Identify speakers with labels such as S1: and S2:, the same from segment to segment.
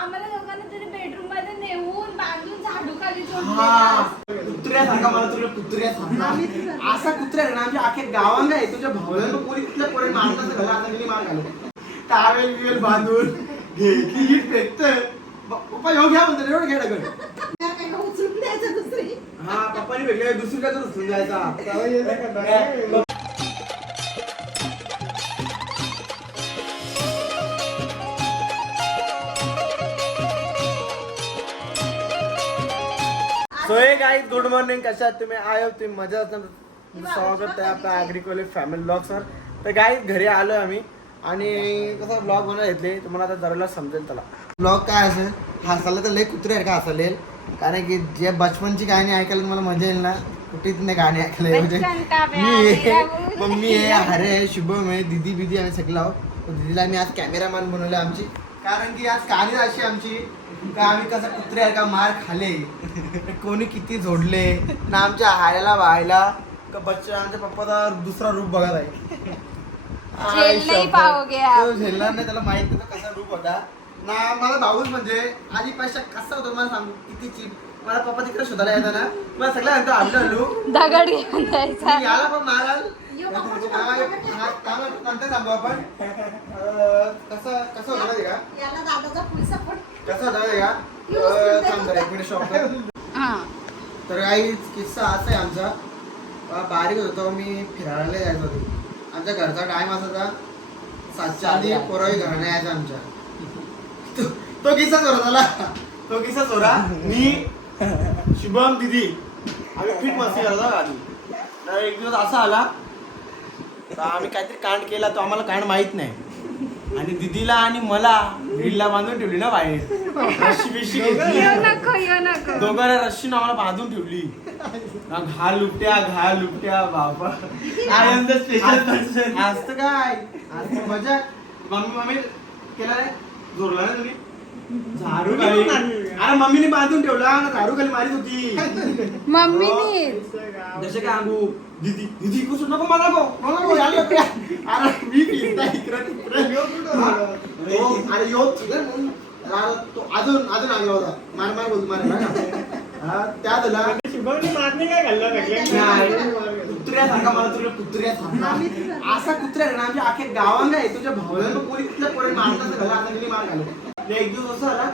S1: आम्हाला दोघांना तरी बेडरूममध्ये नेऊन बांधून झाडू खाली
S2: हा.
S1: झोपलेलं.
S2: कुत्र्यासारखा मला तुला कुत्र्यासारखा असा कुत्र्या आहे ना आमच्या अख्या गावांना आहे. तुझ्या भावना कोणी कुठल्या पोरे मारतात घाला आता मी मार घालू टावेल बिवेल बांधून घेतली फेकतोय पप्पा ह्यो घ्या म्हणतो एवढं घ्या डगड. हा पप्पानी भेटले दुसरी काय उचलून जायचा हे गाईज गुड मॉर्निंग कशा आहात तुम्ही? आय तुम्ही मजा असणार. स्वागत आहे आपल्या ॲग्रिकोले फॅमिली ब्लॉगवर तर गाईज घरी आलो आम्ही. आणि कसा ब्लॉग बनवायला घेतले तुम्हाला आता जरा समजेल त्याला. ब्लॉग काय असेल? हसायला तर लय कुत्रे आहे का हसलेल कारण की जे बचपनची गाणी ऐकायला मला मजा येईल ना कुठेच नाही गाणी ऐकायला म्हणजे मी आहे मम्मी आहे हरे आहे शुभम आहे दीदी बिदी आम्ही सगळं आहोत. तर दीदीला आम्ही आज कॅमेरामॅन बनवले आमची. कारण की आज कहाणी अशी आमची का आम्ही कसं कुत्रे आहे का मार खाले कोणी किती जोडले ना आमच्या हायला व्हायला का बच्चा आमच्या पप्पाचा दुसरा रूप बघत आहे आई
S1: झेल नाही
S2: शपथ.
S1: पाओगे आप.
S2: तो झेलणार नाही त्याला माहीत नाही कसा रूप होता ना मला भाऊच म्हणजे आधी पैसा कसा होता मला सांगू किती चीप मला पप्पा तिकडे शोधायला येतात ना मला सगळ्या नंतर आलो आलो
S1: दगड घेऊन
S2: याला पण माराल हा, हा, थांबा, नंतर आपण अं, कसं कसं होतं माहिती का
S3: याला दादाचा फुल सपोर्ट
S2: कसं होतं माहिती का अं, थांब जरा, एक मिनिट शॉप
S1: हा.
S2: तर काही किस्सा असा आहे आमचा. अं, बारीक होतो मी फिरायला जायचो होतो आमच्या घरचा टाइम असायचा सातच्या आधी पोरावी घराने यायचा आमच्या. तो- तो किस्सा चोरा झाला तो किस्सा चोरा मी शुभम दिदी. आम्ही फिट मस्ती करत होतो आधी. तर एक दिवस असा आला तर आम्ही काहीतरी कांड केला तो आम्हाला कांड माहीत नाही. आणि दिदीला आणि मला भिडला बांधून ठेवली ना बाहेर. रशी बिशी घेतली.
S1: नको येऊ नको.
S2: दोघांना आम्हाला बांधून ठेवली. ना घा लुकट्या घा लुकट्या बाबा. आनंद स्पेशल असतं काय? असतं मजा. मम्मी मम्मी केला रे? जोरला ना तुम्ही? झाडू खाली. अरे मम्मीने बांधून ठेवला ना झाडू खाली मारित होती.
S1: मम्मीनी.
S2: जसे काय सांगू दीदी दीदी कुसू नको मला नको मला यायला नको. अरे मी फिरता इकडं तिकडं हा. अरे यो अजून अजून आगला होता मार मार बोल मार हा त्या तुला
S4: शुभमने मारणे काय घालला
S2: कुत्र्यासारखा मला तुला कुत्र्यासारखा असा कुत्र्या आहे ना आमच्या अख्या गावांना आहे. तुझ्या भावना कोणी कुठल्या पोरे मारतात घाला आता मी मार घालू. एक दिवस असं आला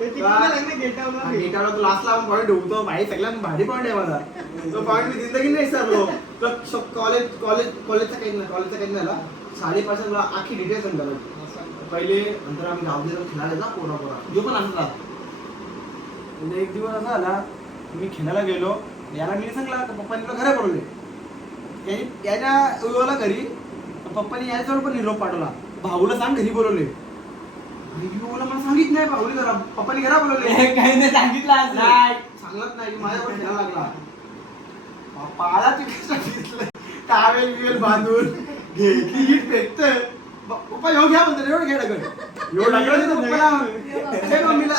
S2: गेटाला तो लास्ट लावून पॉईंट ठेवतो. भाई सगळ्या भारी पॉईंट आहे माझा तो पॉईंट मी जिंदगी नाही सरलो तर कॉलेज कॉलेज कॉलेजचा काही नाही कॉलेजचा काही नाही झाला. साडेपाच तुला आखी डिटेल्स सांगतो पहिले नंतर आम्ही गावचे जाऊन खेळायला जा पोरा पोरा जो पण असला म्हणजे एक दिवस असा आला मी खेळायला गेलो याला मी सांगला पप्पांनी तुला घरी बोलवले. याच्या उगवला घरी पप्पानी याच्यावर पण निरोप पाठवला. भाऊला सांग घरी बोलवले. युवाला मला सांगित नाही भाऊली घरा पप्पानी घरा बोलवले.
S4: काही नाही सांगितलं
S2: नाही सांगत नाही माझ्यावर खेळायला लागला. पाला तिकडे सांगितलं. टावेल बिवेल बांधून. घेतली फेकतोय प- पप्पा ह्यो घ्या म्हणतो एवढं घ्या एवढं पप्पाला दे मम्मीला.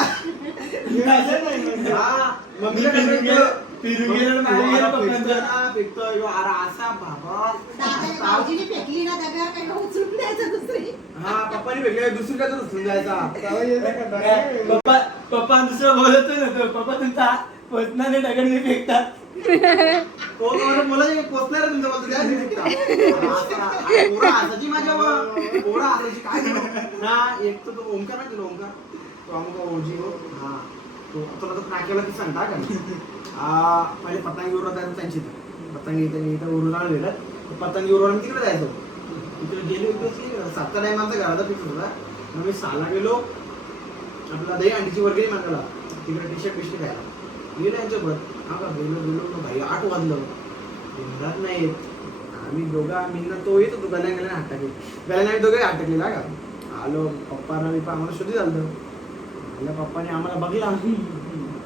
S2: मम्मीला
S4: फिरून
S2: दगड
S4: गेलो-
S2: देतो.
S4: फिरून गेलो आणि मागे गेलो
S2: मला फेकतोय
S4: पप्पांच्या.
S2: ना, फेकतोय ह्यो अरे असा बाबा
S3: दादाने भाऊजीने फेकली ना दगड काही उचलून द्यायचं दुसरी
S2: हा पप्पानी भेटले दुसरी काय उचलून जायचा
S4: पप्पा पप्पा दुसरं बोलतच नव्हतं पप्पा तुमचा पोचणारे दगड मी फेकतात
S2: मला पोचणार तुमच्या बोलतो त्या दिवशी पोरा असायची माझ्यावर पोरा असायची काय करू? ना एक तर तो ओंकार तुला ओंकार तो अमुक ओजी हो. हा. तो तुला तो नाक्याला ती सांगता का? पहिले पतंगी उरवत जायचं त्यांची इथं. पतंगी इथं इथं उरून आणलेलं. तर पतंगी उरवून तिकडे जायचो. तिकडे गेलो इकडे सातचा टाइम आमचा घराचा फिक्स होता मग मी साला गेलो. आपला दही अंडीची वर्गणी मागायला तिकडे टी शर्ट बिशर्ट घ्यायला गेलो यांच्यासोबत हा का गेलो गेलो. मग भाई आठ वाजलं. घरात नाही आम्ही दोघं आम्ही ना तो येत होतो गल्या गल्या हात टाकले गल्याने आम्ही दोघे हात टाकलेला का? आलो पप्पाना मी आम्हाला शोधी झालं. आपल्या पप्पाने आम्हाला बघला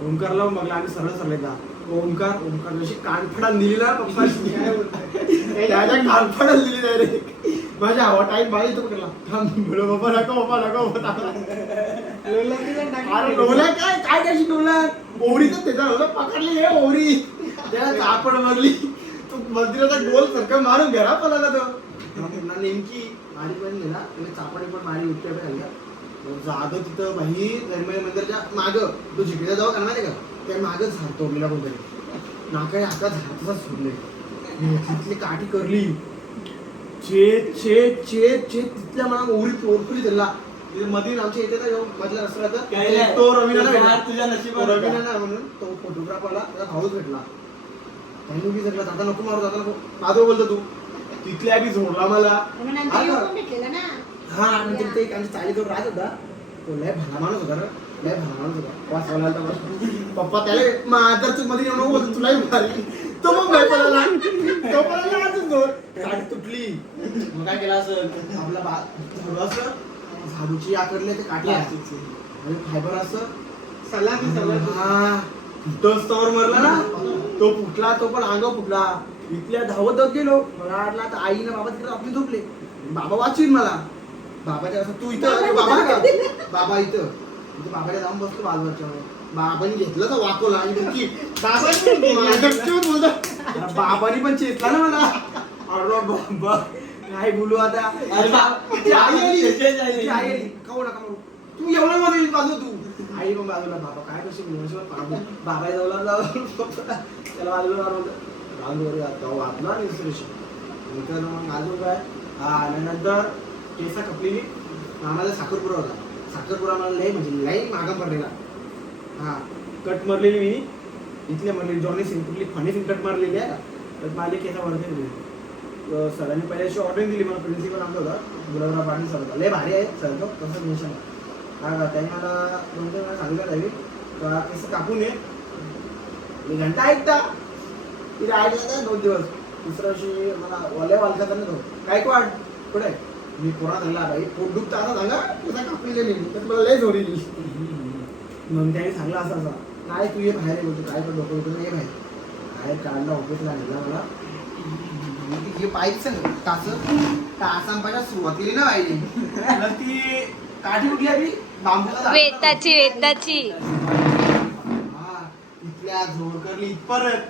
S2: ओंकारला पण बघला आम्ही सरळ सरळ का ओंकार ओंकार जशी कानफडा दिलीला पप्पा त्याच्या कानफडा दिली डायरेक्ट माझ्या हवा टाईम बाई तो केला बाबा नको बाबा नको अरे डोला काय काय कशी डोला ओरी तर त्याचा होता पकडली हे ओरी त्याला चापड मारली. तो मंदिराचा गोल सर्कल मारून घरा पळाला तो. नेमकी माझी पण गेला चापडी पण मारी उत्तर घालला जागं तिथं बाई धर्मय मंदिरच्या माग तो जिकडे जाऊ का माहिती का? त्या मागच झाड तोडलेला कोणतरी. आका झाड तसा सोडले. तिथली काठी करली. चेत चेत चेत चेत तिथल्या मला ओरी ओरकुली त्याला. मध्ये आमच्या इथे ना मधल्या रस्त्याला
S4: काय
S2: तो रवीना
S4: तुझ्या होता.
S2: रवीना ना म्हणून तो फोटोग्राफरला त्याचा भाऊच भेटला. त्यांनी बी सगळं दादा नको मारू दादा नको. माझं बोलतो तू. तिथल्या बी झोडला मला. हा ते एक आमच्या चाळीजवळ राहत होता. तो लय भला माणूस होता रे. लय भला माणूस होता. वास बोलायला तर. पप्पा त्याला माझं चूकमध्ये येऊन बोलतो तुलाही मारी. तो मग भय पडायला तो पडायला गाडी तुटली. मग काय केलं असं? आपला बा थोडंसं झाडूची आकडले ते काठी असायची आणि फायबर असं.
S4: सलामी सलामी
S2: हा. मरला ना. तो फुटला तो पण अंग फुटला. इथल्या धावत धावत गेलो. मला वाटलं आता आईनं बाबा तिकडे आपली झोपले. बाबा वाचवीन मला. बाबाच्या असं तू इथं अरे बाबा का? बाबा इथं. बाबाला जाऊन बसलो बाजूच्या बाबांनी घेतलं तर वाकवला आणि नक्की बाबांनी माझ्यावर बोलतो. अरे बाबांनी पण चेतला ना मला. अरे बाबा काय बोलू आता?
S4: अरे बा-
S2: ती आई आली.
S4: आई.
S2: ती आई आली. खाऊ नका म्हणू तू एवढं मध्ये बाजू तू. आई पण बाजूला. बाबा काय कशी बाबा जवळ जाऊ. त्याला बाजूला मारवलं आणि दुसऱ्या दिवशी नंतर मग अजून काय? हा आणि नंतर केसा कपलेली आम्हाला साखरपुरा होता. साखरपुरा मला लय म्हणजे लय मागा पडलेला. हां कट मारलेली मी. इथल्या मारलेली जॉनी सिंग कुठली फनी सिंग कट मारलेली आहे का तर माझे केसा वरती मी सरांनी पहिल्या अशी ऑर्डर दिली मला प्रिन्सिपल आमचा होता. गुलाबराव पाटील सर होता. लय भारी आहे सर तो तसं टेन्शन हा का त्यांनी मला दोन तीन वेळा सांगितलं त्यावेळी का केसं कापून ये मी घंटा ऐकता. तिला ऐकलं ना दोन दिवस. दुसऱ्या दिवशी मला ओल्या वालकाचा नाही तो काय वाट कुठे? मी पोरा झाला बाई पोट दुखता आता सांगा कापलेले नाही तर मला लय झोरी मग त्याने सांगलं असं असं काय तू ये बाहेर बोलतो काय पण डोकं होतं ये बाहेर बाहेर काढला ऑफिसला नेला मला हे पाहिजे तास तासांपाच्या सुरुवातीला ना पाहिजे ती काठी कुठली आली बांबूला.
S1: वेताची वेताची
S2: हा, इथल्या झोड करली परत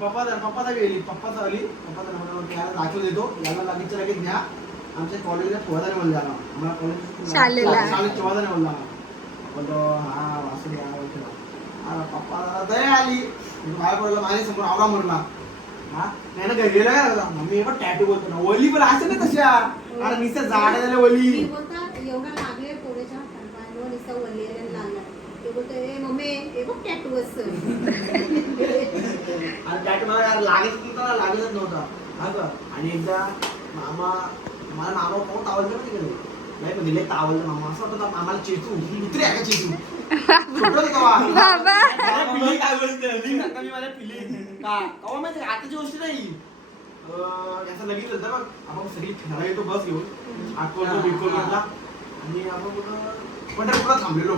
S2: पप्पा पप्पा गेली पप्पा आली पप्पा म्हणून याला दाखल देतो याला लागेच लगेच घ्या आमच्या कॉलेजला ठेवादाने म्हणलं जाणार. आम्हाला कॉलेज
S1: शाळेला.
S2: शाळेत म्हणलं आम्हाला बोलतो हा वासू घ्या ठेवा हा, पप्पा दया आली. बाहेर पडलं माझ्यासमोर आवडा म्हणला हा? नाही ना घरी गेला का मम्मी पण टॅटू बोलतो ना. वली पण असं ना तशा. अरे नुसतं झाड झालं वली
S3: मी बोलता एवढा लागले पोरेच्या हाताला नुसता लागला ते बोलतो ए मम्मी हे बघ टॅटू असं
S2: आणि टॅटू मला यार लागत नव्हता लागतच नव्हता. हा का आणि एकदा मामा मला मामा कोण तावलतं माहिती का ते? नाही पण दिले तावलतं मामा. असं वाटतं मामाला चेचू कुत्रे आहे का चेचू? आताची गोष्ट नाही. याचं लगेच होतं बघ. आपण सगळी फिरायला येतो बस घेऊन. आणि आपण कुठं पंढरपुरात थांबलेलो.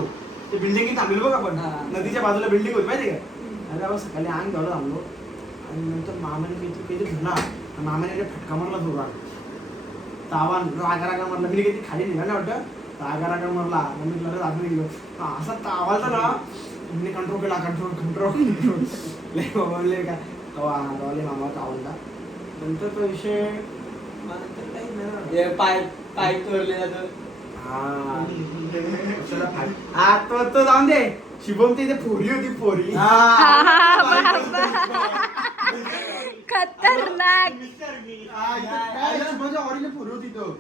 S2: ते बिल्डिंग थांबलेलो बघ आपण.
S4: हा.
S2: नदीच्या बाजूला बिल्डिंग होती माहिती का? आणि आपण सकाळी अंग घालून थांबलो. आणि नंतर मामाने काहीतरी काहीतरी धरला मामाने फटका मारला जोरात. तावान रागा रागा मारला मी काही खाली निघाला वाटतं? रागा रागा मारला मग मी लगेच गेलो हा, असा तावालता ना मी कंट्रोल केला कंट्रोल कंट्रोल कंट्रोल लय बाबा लय का. तेव्हा गावाले मामा तावलता नंतर तो विषय.
S4: हे पाय पाय चोरले जातं
S2: हा. तो तो जाऊन दे. शिवम ते इथे पोरी होती पोरी.
S1: खतरनाक.
S2: हा, इथे काय शुभमच्या ऑरीला पोरी होती तो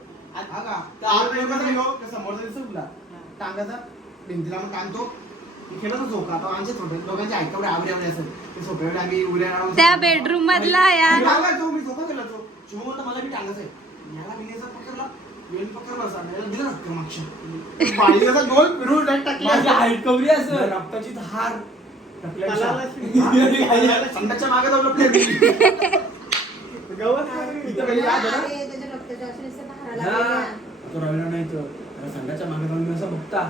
S2: टांगाचा भिंतीला मग टांगतो मी झोका आता आमचे छोटे दोघांचे ऐकवडे आवडे आवडे
S1: त्या बेडरूम मधला यार
S2: हा? संडासच्या मागे जाऊन लपले मी. इथं काही याद आहे ना?
S3: अरे, त्याच्या रक्ताच्या अशा नुसत्या धारा
S2: हा.
S3: लागलेल्या.
S2: तो रविला नाही तो त्याला संडासच्या मागे जाऊन मी असं बघता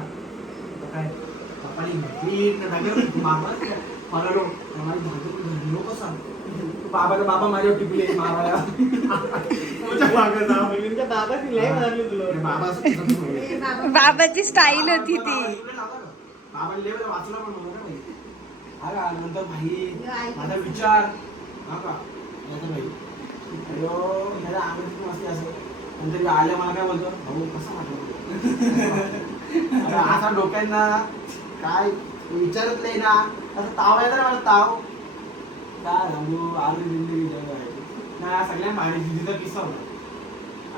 S2: तो काय? पप्पानी घेतली न डागर मामा पळालो. मामाला भाजून धरलो कसा तो बाबाचा बाबा माझ्यावर टिपले मारायला तुझ्या मागे जा. अरे बाबा
S1: बाबाची स्टाईल होती ती.
S2: बाबा लेवल वाचला पण. हा का? नंतर भाई माझा विचार. हा का? याचा भाई. अयो याला अंगाची मस्ती असं. नंतर आल्या मला काय बोलतो? भाऊ कसा वाटला? अरे असा डोक्यांना काय? विचारत नाही ना. असं ताव आहे तर मला ताव. काय सांगू आर्मी जिंदगी जग आहे ना सगळ्या भारी दिदीचा किस्सा होता.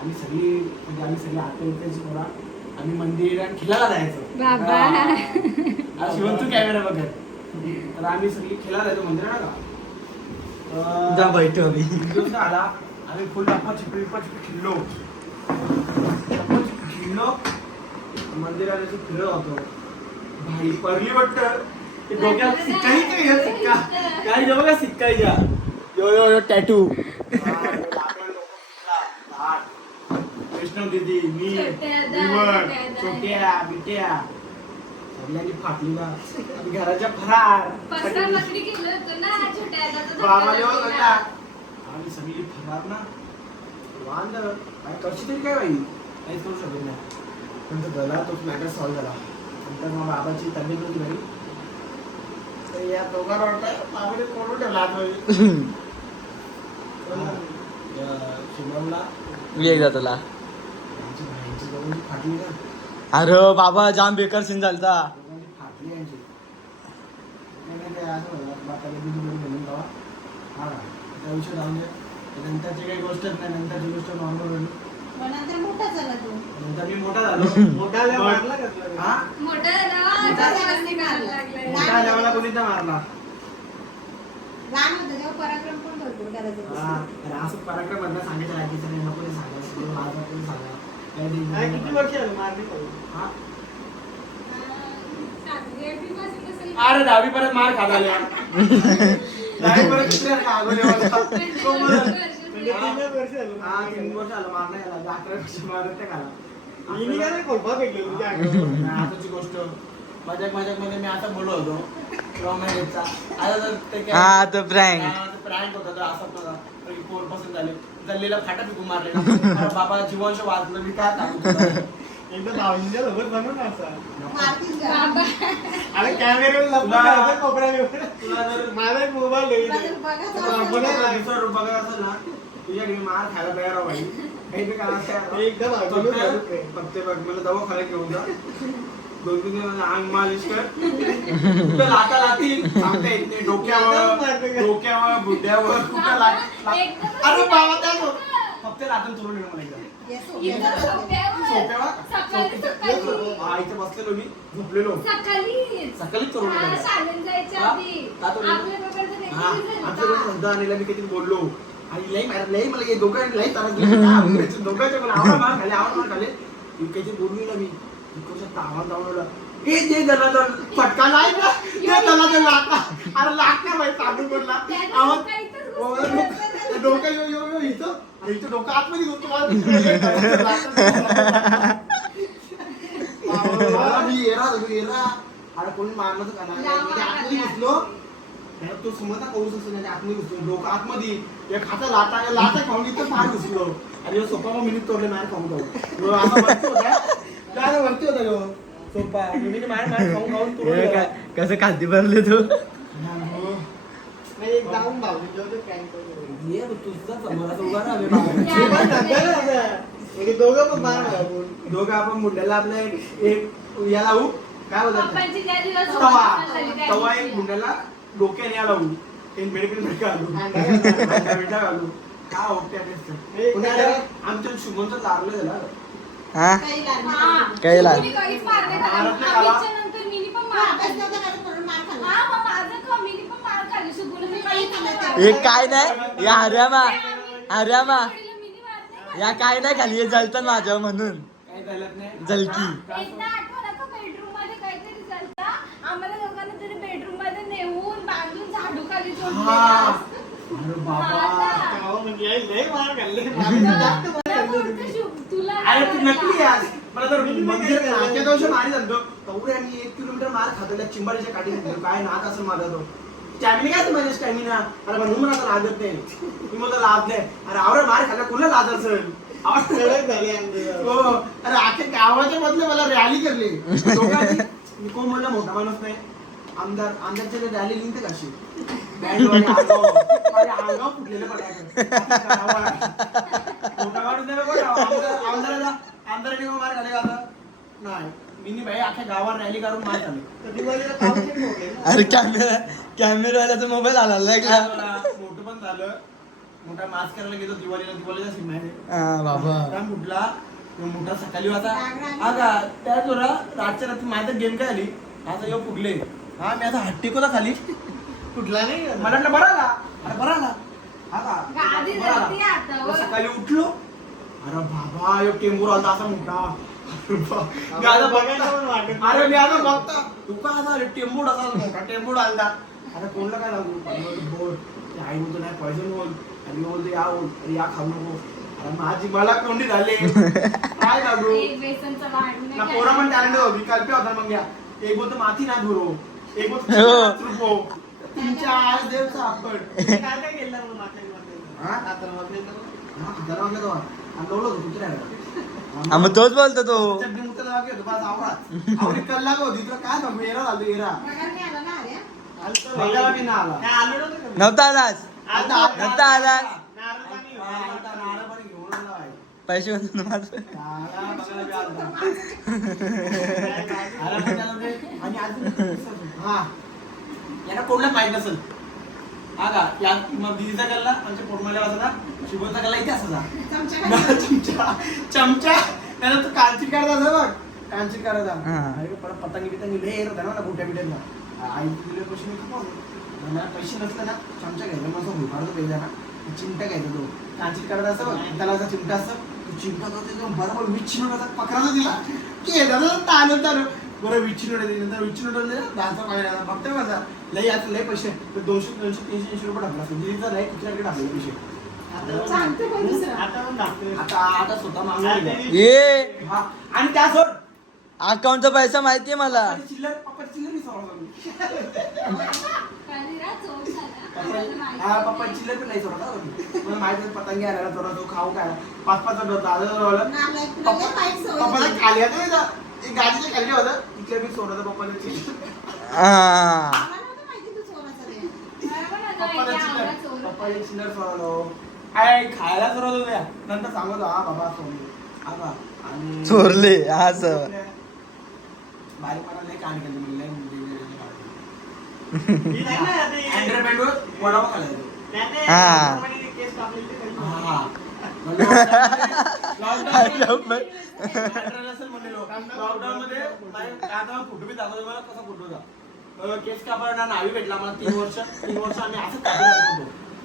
S2: आम्ही सगळी म्हणजे आम्ही सगळी आते उठायची पोरा. आम्ही मंदिर आणि खेळायला जायचो तू कॅमेरा बघत. तर आम्ही सगळी खेळायला मंदिराला का
S4: जा बैठो अभि
S2: दिवस आला आम्ही फुल लप्पा चिपळी लप्पा चिपळी खेळलो चिपळी खेळलो मंदिरात असं फिरत होतो भाई परली वाटत. ते डोक्यात सिक्काही काय सिक्का.
S4: काय जेव्हा का शिकायच्या यो यो यो टॅटू
S2: वैष्णव दिदी मी.
S1: छोट्या
S2: बिट्या. सगळ्यांनी फाटली ना आम्ही घराच्या फरार.
S1: पस्ता बकरी केलं होतं ना छोट्या दादाचं
S2: बाबा
S1: धक्का
S2: जेव्हा
S1: लागलेला.
S2: करता आम्ही सगळी फरार ना. वांद. काय करशी तरी काय बाई? काहीच करू शकत नाही. नंतर झाला तो मॅटर सॉल्व्ह झाला. नंतर मग बाबाची तब्येत होती बाई. तर या दोघांना वाटतं बाबाने कोणून ठेवला आतमध्ये. या शिमला
S4: एकदा तुला.
S2: यांची यांची दोघांची फाटली ना.
S4: अरे बाबा जाम बेकार सीन झालता.
S2: झालं. हा. नंतरची काही गोष्टच नाही नंतरची गोष्ट नॉर्मल
S3: नंतर मोठा तू.
S2: नंतर मी मोठा झालो.
S4: मोठा
S2: झाल्यावर
S4: मारला
S2: मारला हा?
S1: मोठा दादा
S3: मोठा
S1: आता
S3: दादा
S1: जास्ती करायला लागलाय.
S2: मोठा झाल्यावर कोणी तर मारला.
S3: लहान होतं तेव्हा पराक्रम पण भरपूर करायचं
S2: हा, असं पराक्रम मधलं सांगायचं सांगा
S4: किती वर्ष मारली
S2: हा? अरे दहावी परत मार म्हणत.
S4: म्हणजे वर्ष झालं
S2: हा तीन वर्ष आलं मार नाही आला अकरा वर्ष मारत नाही खाला
S4: हिने काय नाही कोलपा फेकले तुझ्या
S2: नाही, आताची गोष्ट. मजाक मजाकमध्ये मी आता बोललो होतो. रोमॅन्टिकचा आता जर ते काय-
S4: हा, तो.
S2: हा, तो prank होता तो असा होता. की पोर पसंत झाले गल्लीला फाटा पिकून मारले अरे बाबा जीवनश वाचलं मी काय सांगू तुला?
S4: एकदा सोबत बनव ना असा. अरे
S2: तुला- जर
S4: माझा एक मोबाईल आहे इथे.
S2: तुला बघत असेल ना तुझ्याकडे मार खायला तयार आहे भाई काही आहे.
S4: एकदम काय.
S2: फक्त फक्त बघ मला दवाखान्यात घेऊन जा अंग मालिश कर कुठं लाता लाती सांगता येत नाही डोक्यावर डोक्यावर बुड्यावर कुठं अरे बाबा त्या
S1: एकदम.
S2: फक्त लातून चोरून येणं मला एकदा.
S1: इथं सोप्यावर.
S2: सोप्यावर?
S1: सकाळी सकाळी
S2: हा इथे बसलेलो मी झोपलेलो
S1: सकाळी
S2: सकाळीच चोरून
S1: हा,
S2: येणं.
S1: शाळेत जायच्या
S2: हा?
S1: आधी
S2: का तो-
S1: आपल्या
S2: हा आणलेला मी किती बोललो आणि लई मार लई मला हे लई दिला काय आवडायचं? दोघांचे मला आवड मार खाले आवड मार खाले इकडचे बोलू ना मी इकडच्या तावा दावला हे जे त्याला तर फटका नाही ना. ते त्याला ते लाटा अरे लागते बाई साधू बोलला
S1: त्यानं
S2: आवाज
S1: डोका इथंच
S2: ओ,
S1: घुसलं.
S2: डोकं- डोकं यो यो यो इथं. इथं डोकं आतमध्ये लाटा. मला मी येरा येरा. अरे कोणी मारलं तर का नाही? मी त्या आतमध्ये घुसलो. नाही, तो समजा पाऊस असेल नाही आतमध्ये घुसलो. डोकं आतमध्ये. एक हाता लाटा लाटा खाऊन इथं पार घुसलो. आणि सोपा मिनिट तोडले मार खाऊन खाऊन वरती होता सोपा मार मार खाऊन खाऊन
S4: हे काय- कसं खाती भरले तू
S2: नाही, एक जाऊन भावजीच्या वरती prank करू. ये तुझा समोर असं उभा राहा बे बाबा.
S1: या.
S4: पण धंदा ना आता. म्हणजे दोघं पण मार.
S2: दोघं आपण मुंड्याला आपलं एक एक या लावू काय बोलतात
S1: पप्पांची ज्या दिवस
S2: तवा
S1: झाली त्या
S2: तवा
S1: दिवशी.
S2: एक मुंड्याला डोक्याने या लावू एक बेड बिड घालू
S4: हे
S2: पुन्हा? आमच्या शुभमचं लागलं झालं
S4: हा
S3: काही
S1: हा.
S4: काय
S1: नाही
S3: हा.
S1: हा.
S4: हे या हर्यामा हर्यामा. या काय नाही खाली हे जळतात माझ्यावर म्हणून जलकी
S1: एकदा आठवलं का बेडरूममध्ये काहीतरी झालं आम्हाला दोघांना तरी बेडरूममध्ये नेऊन बांधून झाडू खाली
S2: हा. अरे बाबा
S4: म्हणजे आई लय मार खाल्ले
S2: अरे तू नकली. आज मला तर मंदिर दिवशी मारी जातो. तेवढे आम्ही एक किलोमीटर मार खातो त्या चिंबाडीच्या काठी घेतलो काय नाक असं माझा तो स्टॅमिना काय माझ्या स्टॅमिना? अरे म्हणून मला आता लागत नाही. मी मला लाज नाही. अरे आवड मार खाल्ला कुठला लाज असेल आवड-
S4: कडक झाले आमचे
S2: हो. अरे आखे गावाच्या मधले मला रॅली करली. मी कोण म्हणलं मोठा माणूस नाही. आमदार आमदारच्या रॅली खाले का आता?
S5: दिवाळीला केलं.
S4: अरे कॅमेरा कॅमेरावाल्याचा मोबाईल आला का
S2: मोठं पण झालं मोठा मास्क करायला गेलो दिवाळीला दिवाळीचा सिम आहे
S4: बाबा
S2: कुठला मोठा सकाळी होता. हा का त्या जोरा रातच्या रात्री माझ्या गेम काय आली आता येऊ फुगले हा मी आता हात टेकवला खाली
S5: कुठला नाही?
S2: मला वाटलं बरा आला. अरे बरा आला. हा का?
S1: गादी
S2: बरा आला. सकाळी उठलो. अरे बाबा यो टेंबूर आलता असा मोठा अरे बा- मी आता
S5: बघायला
S2: बघता.
S5: पण वाटत
S2: अरे मी आता बघता. तू का आता अरे टेंबूड असा मोठा टेंबूड आलता. अरे कोणला काय लागू? पण बोल, ते आई बोलतो नाही पॉइझन बोल. आणि मी बोलतो या बोल. अरे या खाऊ नको. अरे माझी मला कोंडी झाली. काय लागू?
S1: एक बेसनचं भांडण
S2: ना पोरा पण टॅलेंट होती. कल्प्या होता मग या. एक बोलतो माती ना धुरो. एक बोलतो
S4: हो.
S2: तुमच्या आज देव सापड
S5: काय काय केलं मग.
S2: आणि होतं.
S4: हा तोच बोलतो तो
S2: चड्डी मुक्काला वागे होतं, बस आवरात. आवरी कल्ला गं होती, तुला काय सांगू, बघायला. मी आला.
S5: आलो नव्हतं?
S4: नव्हता आलास. पैसे माझ
S2: याला कोणला माहीत नसेल. हा का? या मग दिदीचा गल्ला आमच्या पोटमाल्या वाजता शिवचा गल्ला इथे असायचा.
S3: चमचा
S2: चमचा चमचा. त्याला तो कांची काढत असं बघ. कांची काढत
S4: हा.
S2: अरे परत पतंगी बितंगी लय येत होता ना गोट्या बिट्यातला आई तुला पैसे. मला पैसे नसले ना चमचा घ्यायचा. मग असं हुबाडतो पहिला ना चिमटा घ्यायचा तो. कांची काढत असं बघ. त्याला असा चिमटा असतं. तो चिमटा करतो एकदम बरोबर विच्छिन्न होता पकडायला दिला केलं ताणून ताणून बरं विच्छिन्न नंतर विच्छिन्न दहाचा पाहिजे बघतोय माझा लय आता लय पैसे तर दोनशे दोनशे तीनशे तीनशे रुपये टाकला असेल दिदीचा लय कुठल्याकडे टाकले पैसे
S5: आता पण
S3: चालतं पण दुसरं.
S5: आता पण लागतोय.
S2: आता आता स्वतः मागून
S4: ये
S2: हा आणि त्या सोड.
S4: अकाउंटचा पैसा माहितीये मला.
S2: चिल्लर चिल्लर पप्पा-
S1: माहिती
S2: हा
S1: नाही.
S2: पप्पाची चिल्लर पण नाही सोडा मला माहिती पतंगी थोडा तो खाऊ काय पाच पाच दादा पप्पाला. खाली होतं गाडीच्या खाली होतं. पप्पाला
S4: हा.
S2: पप्पाला खायला होत्या नंतर सांगतो हा बाबा हा बा आणि
S4: चोरले
S2: लय कान केली
S5: ही. आता ही-
S4: हा.
S2: हा. लॉकडाऊन मध्ये आता फोटो बी दाखवतो मला कसा फोटो होता. अं, केस कापडा नावी भेटला मला तीन वर्ष तीन वर्ष आम्ही असं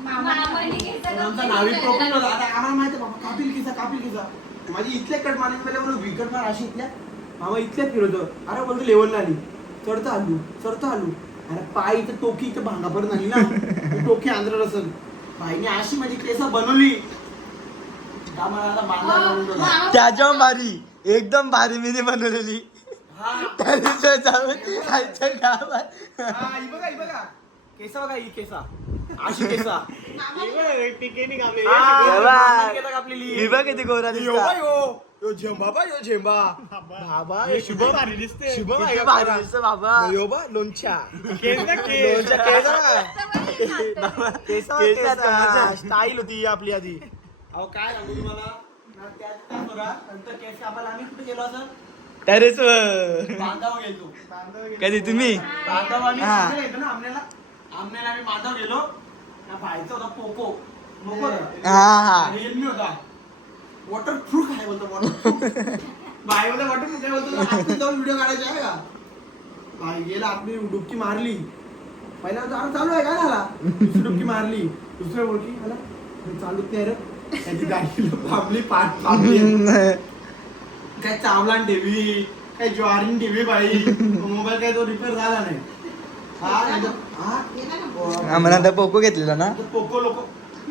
S2: आमचा
S1: कापली
S2: नावी
S1: होता.
S2: आता आम्हाला माहिती बाबा कापील किसा कापील किसा माझी इथल्या कट मारली पहिले म्हणून विकट मार अशी इथल्या. मामा इथल्या फिरवतो अरे बोलतो लेवलला आली. चढता आलू चढता आलू. अरे पाय इथं टोकी इथं भांगापर्यंत आली ना. टोकी आंध्र असेल. बाईने अशी माझी केसा बनवली.
S4: त्याच्यावर भारी एकदम भारी मी बनवलेली.
S2: हा.
S4: जाऊन गावात.
S2: बघा ही बघा. केसा बघा ही केसा. अशी केसा.
S5: हे बघ, टिकेनी कापलेली.
S2: हा,
S4: हे बघ.
S2: बांधून केसा कापलेली.
S4: मी बघ किती गोरा
S2: यो बा
S4: दिसता
S2: यो यो झेंबा बा यो झेंबा. बाबा.
S5: हे शुभ भारी दिसते.
S2: शुभ आहे
S4: किती
S2: का
S4: भारी
S2: पोरा?
S4: दिसतो बाबा.
S2: यो बा लोणच्या.
S5: केस ना केस.
S2: लोणच्या केसा
S4: केस
S2: केसा
S4: आता.
S2: स्टाईल होती आपली आधी. अहो काय सांगू तुम्हाला? ना नंतर केस कापायला आम्ही कुठे गेलो असं?
S4: टेरेस
S2: बांधाव गेलो.
S4: कधी तुम्ही?
S2: बांधाव आम्ही
S4: हा.
S2: आमनेला येतो ना आमनेला आमनेला आम्ही बांधाव गेलो. ना भाईचा होता पोको. नको
S4: हा हा.
S2: रिअलमी होता. वॉटर प्रूफ आहे बोलतो वॉटर बाई मध्ये वॉटर प्रूफ काय बोलतो. आतमध्ये जाऊन व्हिडिओ काढायचे आहे का? बाई गेला आतमध्ये डुबकी मारली. पहिला अरे चालू आहे काय झाला? दुसरी डुबकी मारली. दुसऱ्या आला "अरे चालूच नाही रे. त्याची गाडी थांबली पाठ थांबली काय चावला ठेवी काय ज्वारीन ठेवी बाई. मोबाईल काय तो रिपेअर झाला नाही. हा नाही तर- हा.
S4: आम्हाला आता पोको घेतलेला ना.
S2: आता पोको लोक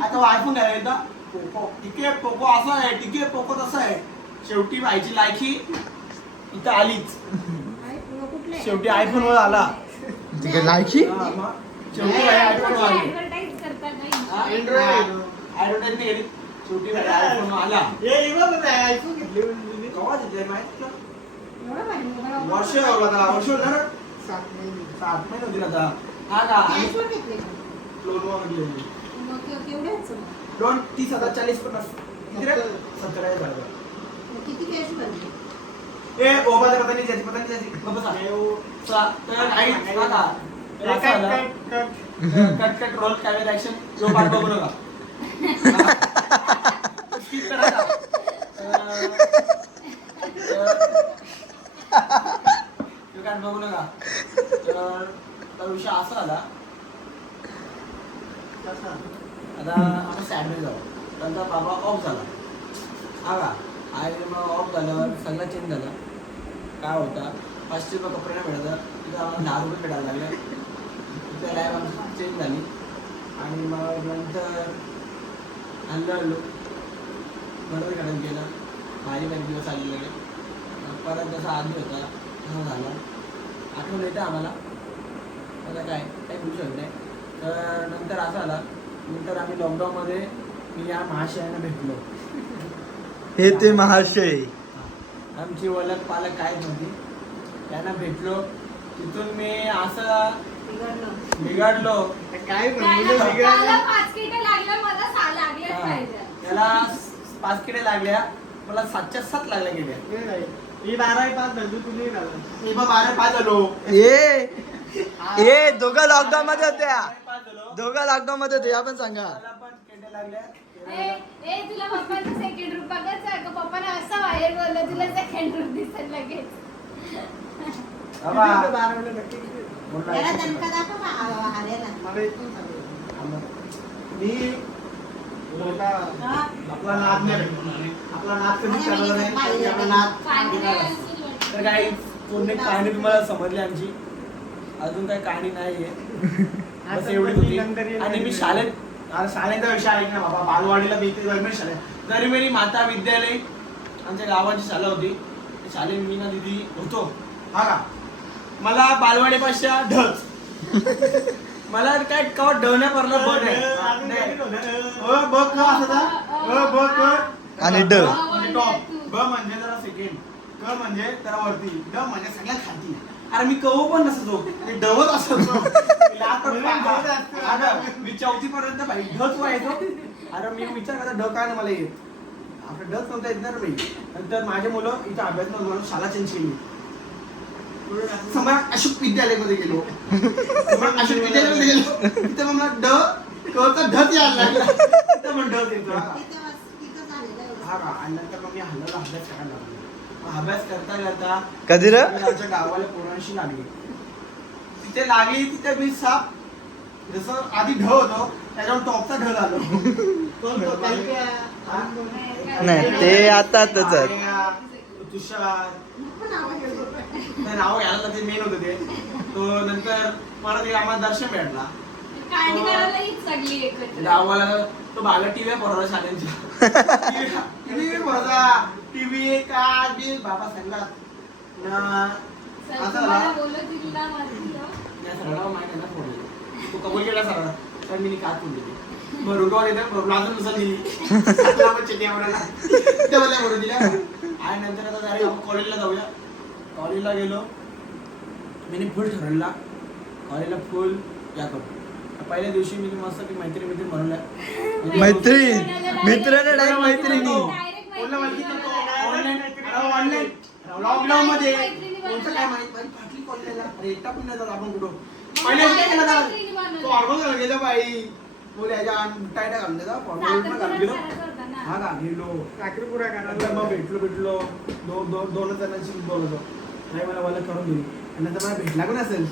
S2: आता आयफोन घ्यायला एकदा. पोको ठीक आहे पोको असा आहे ठीक आहे पोको तसा आहे. शेवटी व्हायची लायकी इथं आलीच? शेवटी आयफोन वर आला.
S4: तिकडे लायकी?
S2: हा, मग शेवटी आयफोन वर आली. हा,
S5: Android.
S2: ऍडव्हर्टाईज नाही केली शेवटी आयफोन आला.
S5: हे हे बघ ना, ऐकून घेतली
S2: केव्हा घेतलंय माहिती का?
S3: एवढं मोबाईल
S2: वर्ष त्याला वर्ष होतं ना
S3: सात महिने.
S2: सात महिने होतील आता हा का आणि
S3: घेतले का? मग के- केवढ्याचं मग?
S2: लोन तीस हजार चाळीस पन्नास किती रे सत्तर हजार
S3: मग किती कॅश भरली
S2: ए ओबा तर पता नहीं जाती पता नहीं जाती गप्प बसा. सा- तर काही सांगा. तर असं झालं. Cut cut roll camera action जो पार्ट बघू नका Skip करायचा. अं, बघू नका. तर विषय असा आला. आता आपण सॅडमेल जाऊ. त्यांचा बाबा ऑफ झाला. हा का? आणि मग ऑफ झाल्यावर सगळं चेंज झालं. काय होता? पाचशे रुपये कपडे नाही मिळालं. तिथं आम्हाला दहा रुपये भेटायला लागले. तिथं लाईफ आमची चेंज झाली. आणि मग नंतर हल्लो हल्लो बरोबर काढून केलं भारी काही दिवस आलेले. परत जसा आधी होता तसा झाला. आठवण येतं आम्हाला. आता काय काही बोलू शकत नाही. तर नंतर असं आला नंतर आम्ही लॉकडाऊनमध्ये मी या महाशयानं भेटलो.
S6: हे ते महाशय.
S2: आमची ओळख पालक काहीच नव्हती. त्यांना भेटलो. तिथून मी असं
S3: बिघडलं.
S5: काय
S2: हा. त्याला पाच किडे लागल्या. मला सातच्या सात लागल्या गेल्या
S5: ही बारावी पास झाली तुम्ही झाला
S2: मी बा बारा पाच झालो
S6: ए ए दोघं लॉकडाऊन मध्ये होत्या दोघं लॉकडाऊन मध्ये होते आपण सांगा
S2: मला पण किडे लागल्या
S1: ए ए तुला पप्पाचं सेकंड रूप बघायचं आहे का पप्पाने असं बाहेर बोललं तुला सेकंड रूप दिसेल लगेच
S2: बाबा.
S5: बारावीला नक्की किती?
S2: बोलला
S3: त्याला
S2: ऐकतो
S3: दणका
S2: का?
S3: दाखव बा- आर्याला
S5: मला इथून सांगितलं.
S2: मी. आपला नाद नाही. आपला नाद कधीच करणार नाही. की आपला नाद
S1: पांढऱ्या
S2: तर काही पूर्ण कहाणी तुम्हाला समजली आमची? अजून काही कहाणी नाहीये बस एवढीच होती. आणि मी शाळेत अरे शाळेचा विषय ऐक ना बाबा. बालवाडीला मी इथे गव्हर्नमेंट शाळेत. दरम्यानी माता विद्यालय आमच्या गावाची शाळा होती. शाळेत मी ना दिदी होतो. हा का? मला बालवाडीपाशा ढच मला काय कवा ढवण्या पडला बघ नाही. का बघ कर.
S6: आणि ड.
S2: म्हणजे टॉप. ब म्हणजे जरा सेकंड क म्हणजे जरा वरती. ड म्हणजे सगळ्यात खाती अरे मी कवू पण नसतो मी डवत
S5: असतो.
S2: मी चौथी पर्यंत भाई ढच व्हायचो. अरे मी विचार करता ढ काय ना मला येत? आपलं ढच नव्हता येत ना रे भाई नंतर माझे मुलं इथं अभ्यास नव्हतं म्हणून शाळा चेंज केली. सम्राट अशोक विद्यालयामध्ये गेलो. सम्राट अशोक विद्यालयामध्ये गेलो. तिथे मला ड कचा ढच यायला लागला. तिथं पण ढच येतो हा. हा का आणि नंतर मग मी हल्ला अभ्यास करायला लागलो. अभ्यास करता करता
S6: कधी रे?
S2: आमच्या गावाला पोरांशी लागली. तिथे लागली तिथे मी साप जसं आधी ढ होतो त्याच्यावर टॉपचा ढ झालो.
S6: नाही ते आता
S2: तुषार.
S3: नको नावं घेऊ.
S2: नाही, नाव घ्यायला ते मेन होतं ते. तो नंतर परत एक आम्हाला दर्शन भेटला.
S1: कांडी करायला हीच सगळी एकत्र.
S2: गावाला तो भागा टीव्ही पोराला शाळेंच्या टीव्ही पोराचा टीव्ही का बी बाबा सांगतात ना
S1: सर,
S2: असं
S1: तुम्हाला
S2: झालं.
S1: बोलत दिला माझं.
S2: त्या सराला माहिती आहे ना फोन तो कबूल केला सराला तर मी काच फोन दिली मग रुटवर येतं मग अजून दिली सातला पण आवडायला दिल्या आणि नंतर आता आपण कॉलेजला जाऊया. कॉलेजला गेलो. मी फुल ठरवला. कॉलेजला फुल या करू पहिल्या दिवशी मी मस्त की मैत्री मैत्री म्हणून
S6: मैत्रीण? मित्राने डायरेक्ट मैत्रिणी.
S2: ऑनलाईन लॉकडाऊन मध्ये. कोणतं. काय माहीत? फाटली कॉलेजला अरे एकटा पण नाही आपण कुठं. तो ऑर्गल घालून गेला बाई. बोल याच्या टायटा घालून देता. फॉर्मल घालून
S1: साखरपुडा
S2: गेलो.
S1: करायचा होता ना.
S2: हा का गेलो.
S5: साखरपुडा
S2: नंतर मग भेटलो भेटलो. दोन दोन दोन जणांशी बोलतो नाही मला मला करून दिली आणि नंतर मला भेटला पण असेल?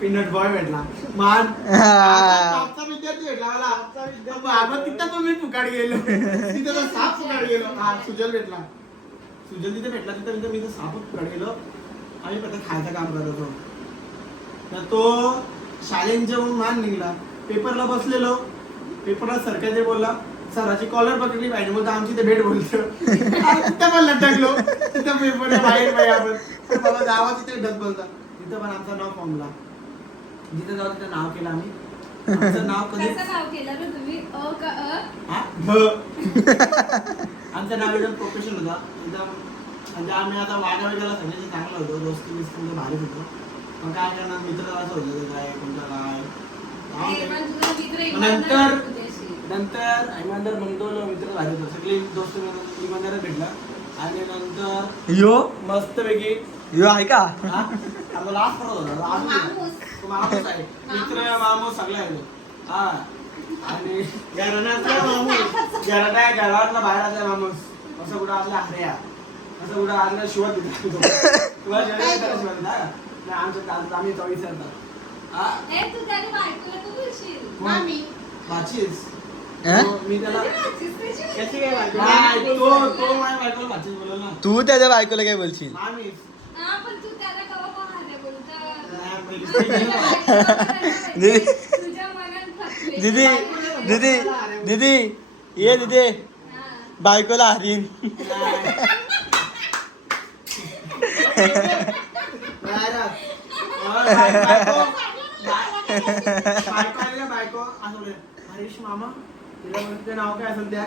S2: पिनट बॉय भेटला. मान
S6: हा.
S2: आमचा विद्यार्थी भेटला मला. बाबा तिथं तो मी फुकाड गेलो. तिथं तो साप फुकाड गेलो. हा सुजल भेटला. सुजल तिथे भेटला तिथं तिथं मी तो सापच फुकाड गेलो. आम्ही फक्त खायचं काम करत होतो. तर तो शाळेत जेवून मान निघला. पेपरला बसलेलो. पेपरला सरकाचे बोलला सराची कॉलर पकडली पाहिजे बोलतो आमची ते भेट बोलतो. तिथं पण लटकलो. तिथं पेपर बाहेर पाहिजे आपण. बाबा गावात तिथे ढग बोलता. तिथं पण आमचं नाव फॉर्मला जिथं जाऊ तिथं नाव केलं आम्ही. आमचं नाव कधी?
S1: कसं नाव केलं रे तुम्ही? अ का अ?
S2: हा? भ. आमचं नाव एकदम प्रोफेशनल होता. एकदम म्हणजे आम्ही आता वागा वेगाला सगळ्यांचे चांगलं होतो. दोस्ती बिस्ती म्हणजे भारीच होतो. मग काय करणार? मित्र असं होतं ते काय कोणतं काय.
S1: पण तुझा मित्र
S2: नंतर-
S1: होता.
S2: नंतर इमानदार म्हणतो मित्र भारी होतो. सगळे दोस्त मिळून इमानदार भेटला. आणि नंतर
S6: यो.
S2: मस्तपैकी
S6: यो आहे का?
S2: हा? आपला लास्ट परत होता. तो आहे. मित्र माणूस सगळं आहे. हा. आणि घराण्यातला माणूस घरात घरातला बाहेरचा माणूस असं कुठं आपल्या हऱ्या असं कुठं आपल्या शिवाय दिला तुला शिवाय दिला का? नाही आमच्या काल आम्ही चौवीस येतात हा.
S3: मामी.
S1: भाचीच
S2: तो
S6: त्याच्या बायकोला काय बोलशील
S1: हा,
S6: दीदी. दीदी दीदी दीदी ये दीदी
S1: हा.
S6: बायकोला हरीन
S2: बायको मामा तिला म्हणते नाव काय असेल त्या?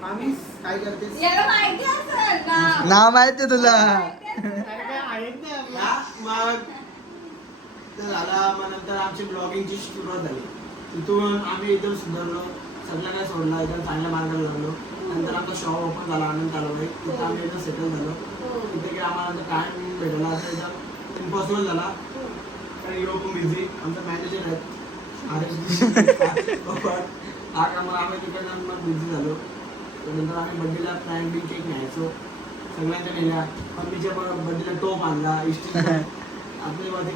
S2: मामीस काय करतेस
S1: याला माहिती असेल ना.
S6: नाव माहिती तुला.
S5: अरे काय आपलं.
S2: या, मग. तर झाला मग नंतर आमची ब्लॉगिंगची सुरुवात झाली. तिथून आम्ही एकदम सुधारलो. सगळं काय सोडलं एकदम चांगल्या मार्गाला लागलो. नंतर आमचा शॉप ओपन झाला आनंद आलो तिथं आम्ही एकदम सेटल झालो. तिथे काही आम्हाला टाइम भेटला. असं एकदम इम्पॉसिबल झाला. कारण यो पण बिझी आमचा मॅनेजर आहेत. आम्ही मग बिझी झालो त्यानंतर आम्ही बड्डेला बी केक न्यायचो सगळ्यांच्या नेल्या मम्मीच्या बड्डेला टोप आणला इष्टी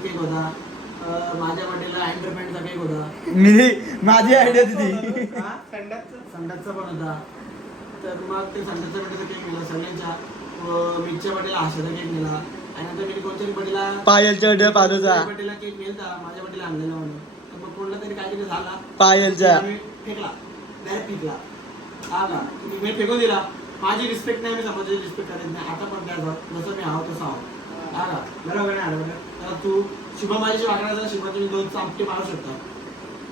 S2: केक होता माझ्या बड्डेला केक होता
S6: मी माझी आयडिया दिली?
S2: संडासचा पण होता तर मग ते. संडासच्या बड्डेचा केक नेला सगळ्यांच्या अं, मिरच्या बड्डेला आशाचा केक नेला आणि नंतर मी कोणत्या बड्डेला
S6: पायलच्या बड्डे पालूचा
S2: बड्डेला केक नेलता माझ्या बड्डेला आणलेला म्हणून कोणला तरी काहीतरी झाला.
S6: पायलच्या.
S2: आम्ही फेकला. डायरेक्ट फेकला. हा का मी मी फेकून दिला. माझी रिस्पेक्ट नाही मी समाजाची रिस्पेक्ट करत नाही. आता पण त्या जसं मी आहो तसं आहो हा का बरोबर नाही बरोबर तर तू शुभम माझ्याशी वागण्याचा शुभाचे मी दोन चापटे मारू शकतो.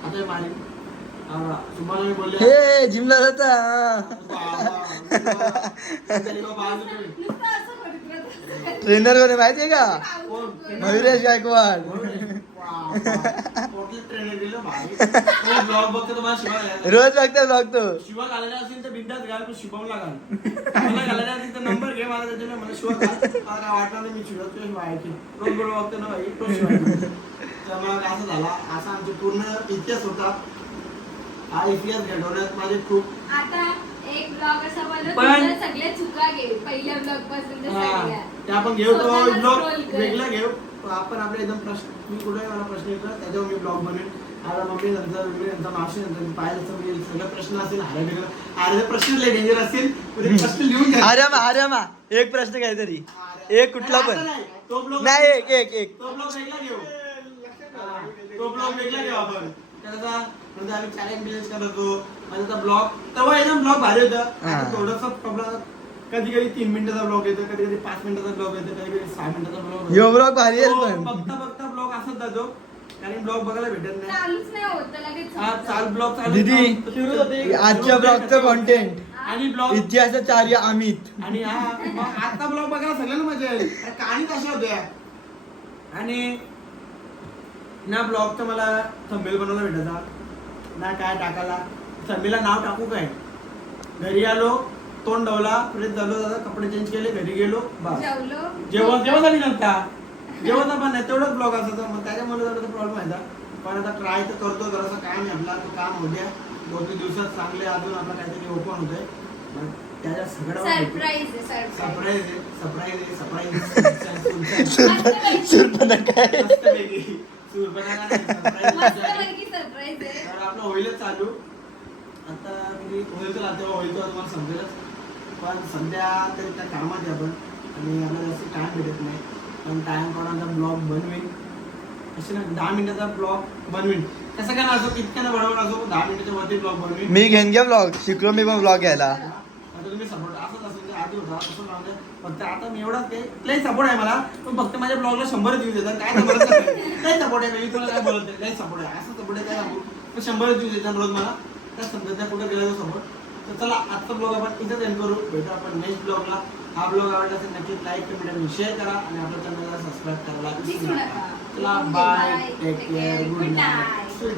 S2: आता हे मारीन. हा का शुभाला मी बोलले
S6: हे जिमला जाता.
S1: नुसतं असं करत राहतो.
S6: ट्रेनर कोणी माहितीये का?
S2: कोण?
S6: मयुरेश गायकवाड. रोज बघतो बघतो.
S2: शिवा घालायला असेल तर बिंदास घाल पण शुभमला घाल. मला घालायला असेल तर नंबर घे मला त्याच्याने. मला शिवा मला काय नाही मी शिवा तुझ्या शिवा ऐकेन रोज बरोबर बघतो ना शिवा मग असं झाला असा आमचे पूर्ण इतिहास होता. हा इतिहास घडवण्यात माझे खूप
S1: आता एक ब्लॉग असा
S2: पण-
S1: सगळ्या चुका घे पहिल्या ब्लॉगपासून ते
S2: हा,
S1: सगळ्या.
S2: ते आपण घेऊ तो ब्लॉग. वेगळा घेऊ. पण आपण आपले एकदम प्रश्न मी कुठे मला प्रश्न येतो त्याच्यावर मी ब्लॉग बनवेन. आता मम्मी नंतर मी नंतर मावशी नंतर पाहिलं मी सगळे प्रश्न असतील हारे अरे प्रश्न लय डेंजर असतील पण ते प्रश्न लिहून घ्या.
S6: अरे मा अरे मा एक प्रश्न काहीतरी. एक कुठला पण.
S2: नाही. तो ब्लॉग
S6: नाही एक एक एक.
S2: तो ब्लॉग वेगळा घेऊ. तो ब्लॉग वेगळा घेऊ आपण. त्याचा म्हणजे आम्ही चॅलेंज बिलेंज करत होतो. माझा ब्लॉग तेव्हा एकदम ब्लॉग भारी होतं. थोडस प्रॉब्लेम कधी कधी तीन मिनिटाचा ब्लॉग येतो कधी कधी पाच मिनिटाचा ब्लॉग येतो कधी कधी सहा मिनिटाचा ब्लॉग
S6: यो ब्लॉग भारी आहे पण.
S2: बघता बघता ब्लॉग असत जातो. कारण ब्लॉग बघायला भेटत नाही.
S1: चालूच नाही होत तर लगेच
S2: हा चाल ब्लॉग चालू
S6: दीदी,
S2: सुरू होते
S6: आजच्या ब्लॉगचं कॉन्टेंट
S2: आणि ब्लॉग
S6: इतिहासाचार्य अमित.
S2: आणि हा मग आता ब्लॉग बघायला सगळ्यांना मजा येईल. कहाणी कशा होत्या. आणि ना ब्लॉग तर मला थंबेल बनवायला भेटायचा. ना काय टाकायला. थंबेला नाव टाकू काय? घरी आलो तोंड डवला फ्रेश झालो दादा कपडे चेंज केले घरी गेलो बस.
S1: जेवलो.
S2: जेवण जेवण झाली नव्हता जेवण पण नाही तेवढंच ब्लॉग असायचा मग त्याच्यामुळे थोडासा प्रॉब्लेम व्हायचा पण आता ट्राय तर करतो जरासं काम आहे आपला तो काम द्या. दोन तीन दिवसात चांगले अजून आपला काहीतरी ओपन होतंय. त्याच्या सगळ्या
S1: सरप्राईज आहे सरप्राईज
S2: सरप्राईज आहे सरप्राईज आहे
S6: आहे.
S2: आहे.
S1: आहे.
S2: तर आपलं होईलच चालू. आता तुम्ही होईल तर आता होईल तर तुम्हाला समजेलच. पण सध्या तरी त्या कामात आहे आपण आणि आपल्याला जास्त टाइम भेटत नाही. पण टाइम काढून ब्लॉग बनवेन. असे ना दहा मिनिटाचा ब्लॉग बनवेन. कसं काय ना असो कितक्या ना बरोबर असो दहा मिनिटाच्या वरती ब्लॉग बनवेन.
S6: मी घेऊन घ्या ब्लॉग शिकलो मी पण ब्लॉग घ्यायला.
S2: आता तुम्ही सपोर्ट असंच असेल आधी होता तसं द्या फक्त आता मी एवढाच काही लई सपोर्ट आहे मला. पण फक्त माझ्या ब्लॉगला शंभरच व्ह्यूज येतात. काय लई सपोर्ट आहे. मी तुला काय बोलत नाही? लई सपोर्ट आहे. असं सपोर्ट आहे काय सांगू पण शंभरच व्ह्यूज येतात रोज मला. त्या समजा कुठे गेला सपोर्ट तर चला आजचा ब्लॉग आपण इथेच एंड करू भेटू आपण नेक्स्ट ब्लॉगला हा ब्लॉग आवडला असेल नक्कीच लाईक कमेंट आणि शेअर करा आणि आपल्या चॅनलला सबस्क्राईब करायला. चला bye. Take care. Good night. Sweet